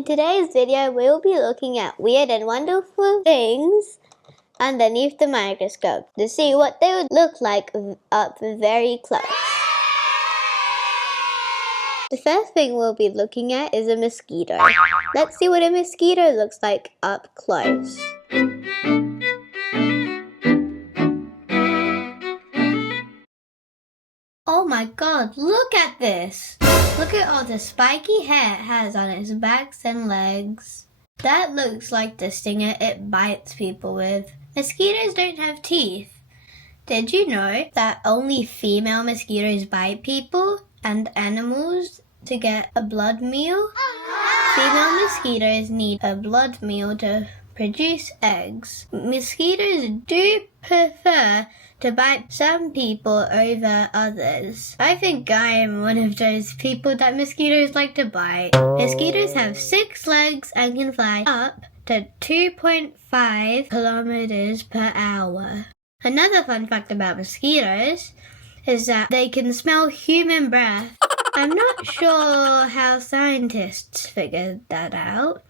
In today's video, we will be looking at weird and wonderful things underneath the microscope to see what they would look like up very close. The first thing we'll be looking at is a mosquito. Let's see what a mosquito looks like up close. Oh my god, look at this! Look at all the spiky hair it has on its backs and legs. That looks like the stinger it bites people with. Mosquitoes don't have teeth. Did you know that only female mosquitoes bite people and animals to get a blood meal? Female mosquitoes need a blood meal to produce eggs. Mosquitoes do prefer to bite some people over others. I think I am one of those people that mosquitoes like to bite. Mosquitoes have 6 legs and can fly up to 2.5 kilometers per hour. Another fun fact about mosquitoes is that they can smell human breath. I'm not sure how scientists figured that out.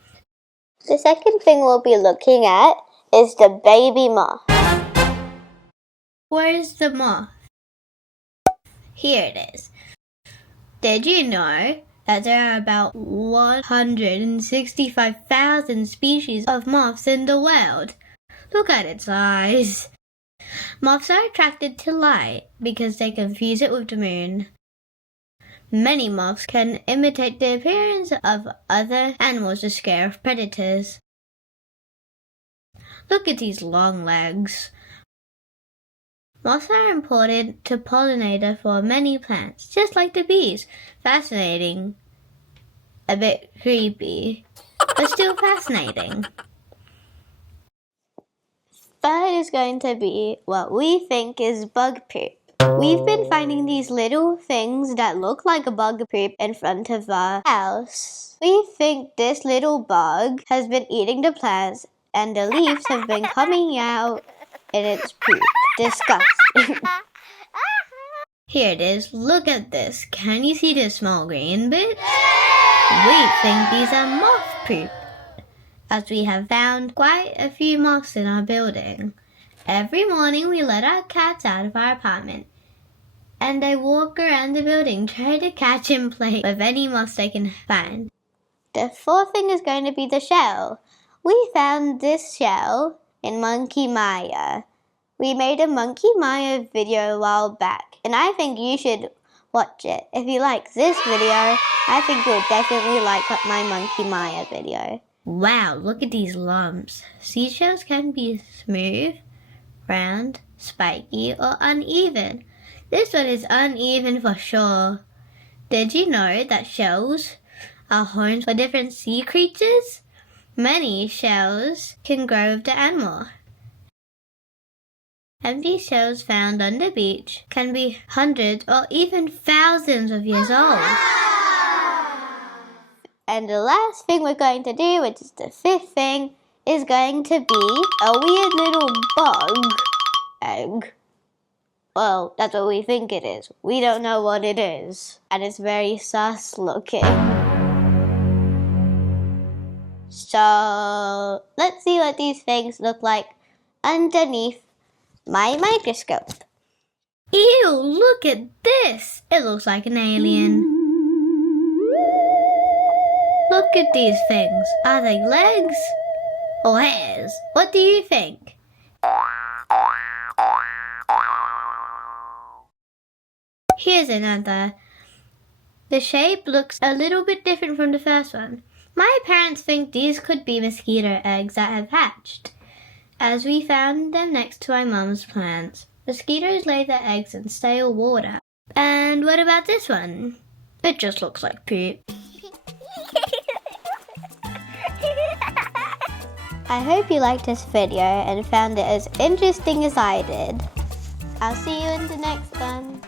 The second thing we'll be looking at is the baby moth. Where's the moth? Here it is. Did you know that there are about 165,000 species of moths in the world? Look at its eyes. Moths are attracted to light because they confuse it with the moon. Many moths can imitate the appearance of other animals to scare off predators. Look at these long legs. Moths are important to pollinator for many plants, just like the bees. Fascinating. A bit creepy, but still fascinating. Third is going to be what we think is bug poop. We've been finding these little things that look like a bug poop in front of our house. We think this little bug has been eating the plants and the leaves have been coming out in its poop. Disgusting. Here it is. Look at this. Can you see the small green bits? We think these are moth poop, as we have found quite a few moths in our building. Every morning we let our cats out of our apartment, and they walk around the building trying to catch and play with any moths they can find. The fourth thing is going to be the shell. We found this shell in Monkey Maya. We made a Monkey Maya video a while back, and I think you should watch it. If you like this video, I think you'll definitely like my Monkey Maya video. Wow, look at these lumps. Seashells can be smooth, round, spiky, or uneven. This one is uneven for sure. Did you know that shells are homes for different sea creatures? Many shells can grow with the animal. Empty shells found on the beach can be hundreds or even thousands of years old. And the last thing we're going to do, which is the fifth thing, is going to be a weird little bug egg. Well, that's what we think it is. We don't know what it is. And it's very sus looking. So, let's see what these things look like underneath my microscope. Ew, look at this! It looks like an alien. Look at these things. Are they legs or hairs? What do you think? Here's another. The shape looks a little bit different from the first one. My parents think these could be mosquito eggs that have hatched, as we found them next to my mum's plants. Mosquitoes lay their eggs in stale water. And what about this one? It just looks like poop. I hope you liked this video and found it as interesting as I did. I'll see you in the next one.